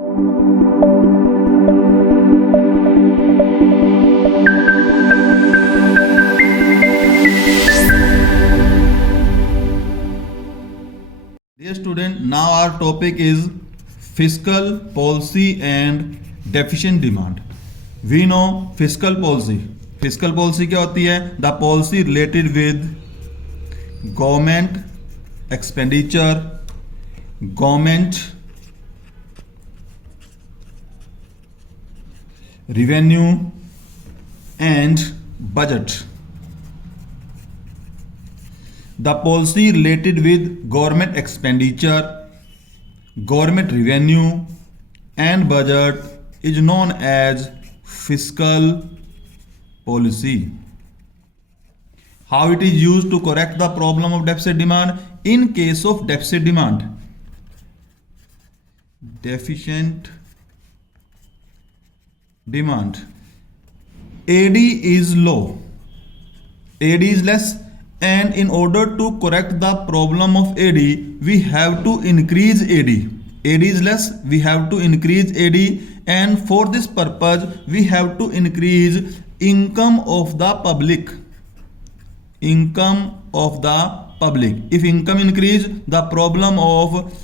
Dear student, now our topic is fiscal policy and deficient demand. We know fiscal policy. Fiscal policy क्या होती है? The policy related with government expenditure, government revenue and budget. The policy related with government expenditure, government revenue and budget is known as fiscal policy. How it is used to correct the problem of deficit demand? In case of deficit demand, deficient demand, AD is low, AD is less, and in order to correct the problem of AD, we have to increase AD. AD is less, we have to increase AD, and for this purpose we have to increase income of the public. Income of the public. If income increase, the problem of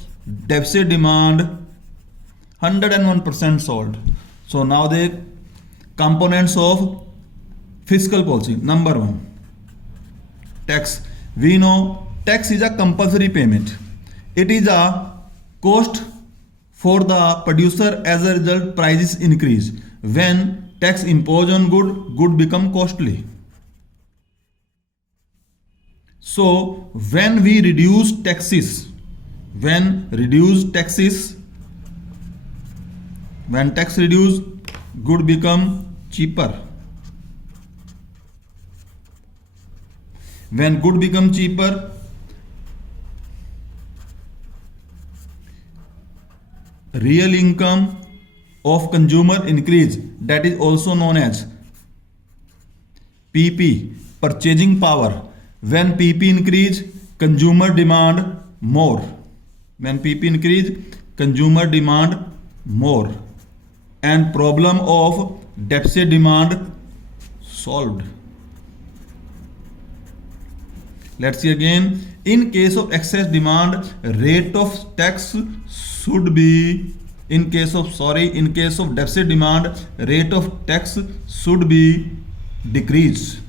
deficit demand 101% solved. So now the components of fiscal policy. Number one, tax. We know tax is a compulsory payment. It is a cost for the producer. As a result, prices increase. When tax imposed on good become costly. So when we reduce taxes, when tax reduce, good become cheaper. When good become cheaper, real income of consumer increase. That is also known as PP, purchasing power. When PP increase, consumer demand more. When PP increase, consumer demand more. And problem of deficit demand solved. Let's see again. In case of excess demand, rate of tax should be, in case of deficit demand, rate of tax should be decreased.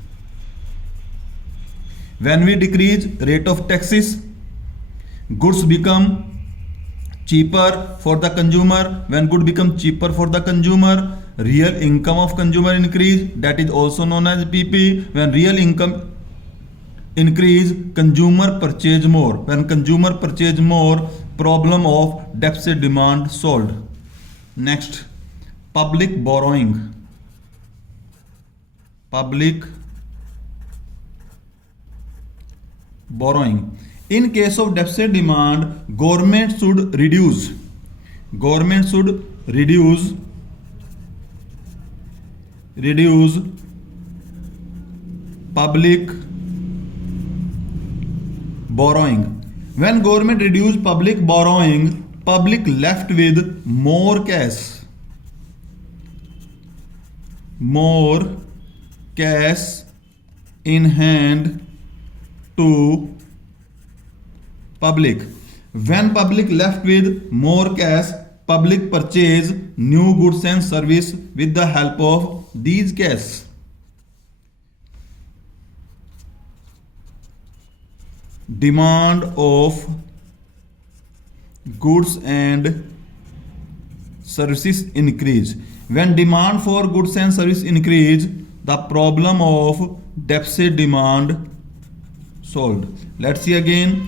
When we decrease rate of taxes, goods become cheaper for the consumer. When good become cheaper for the consumer, real income of consumer increase. That is also known as PP. When real income increase, consumer purchase more. When consumer purchase more, problem of deficit demand solved. Next, public borrowing. Public borrowing. In case of deficit demand, government should reduce public borrowing. When government reduce public borrowing, public left with more cash in hand to public. When public left with more cash, public purchase new goods and service with the help of these cash. Demand of goods and services increase. When demand for goods and service increase, the problem of deficit demand solved. Let's see again.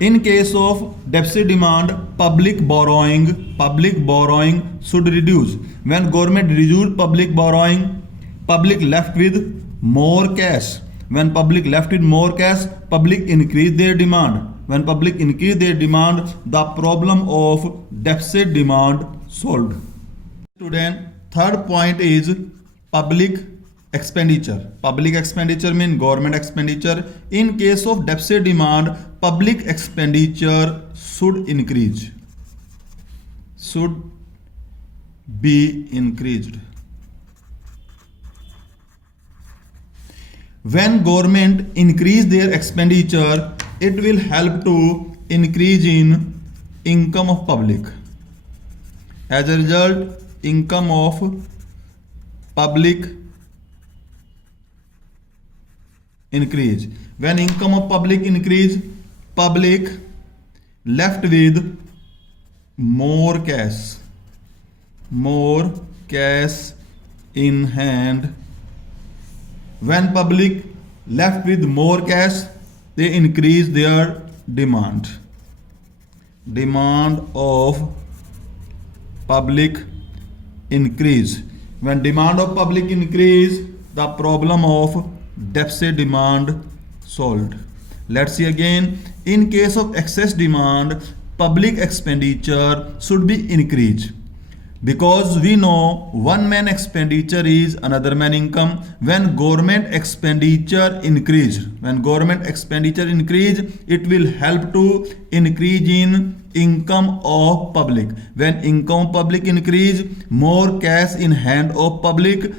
In case of deficit demand, public borrowing should reduce. When government reduce public borrowing, public left with more cash. When public left with more cash, public increase their demand. When public increase their demand, the problem of deficit demand solved. Student, third point is public expenditure. Public expenditure means government expenditure. In case of deficit demand, public expenditure should increase. be increased. When government increase their expenditure, it will help to increase in income of public. As a result, income of public increase. When income of public increase, public left with more cash in hand. When public left with more cash, they increase their demand of public increase. When demand of public increase, the problem of deficit demand solved. Let's see again. In case of excess demand, public expenditure should be increased, because we know one man expenditure is another man income. When government expenditure increase, it will help to increase in income of public. When income of public increase, more cash in hand of public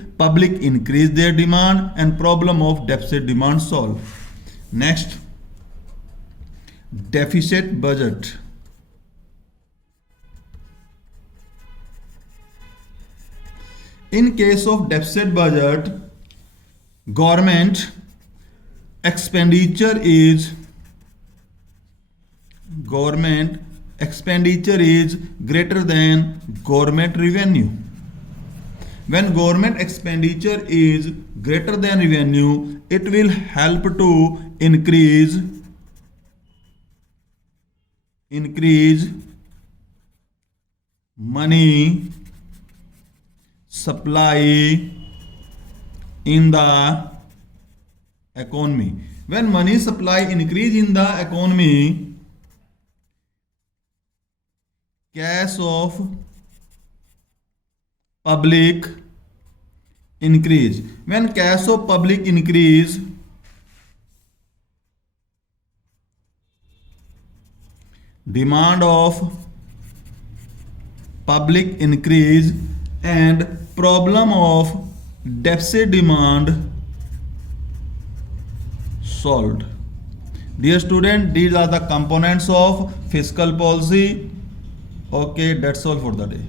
increase their demand, and problem of deficit demand solve. Next, deficit budget. In case of deficit budget, government expenditure is greater than government revenue. When government expenditure is greater than revenue, it will help to increase money supply in the economy. When money supply increase in the economy, cash of public increase. When cash of public increase, demand of public increase, and problem of deficit demand solved. Dear student, these are the components of fiscal policy. Okay, that's all for the day.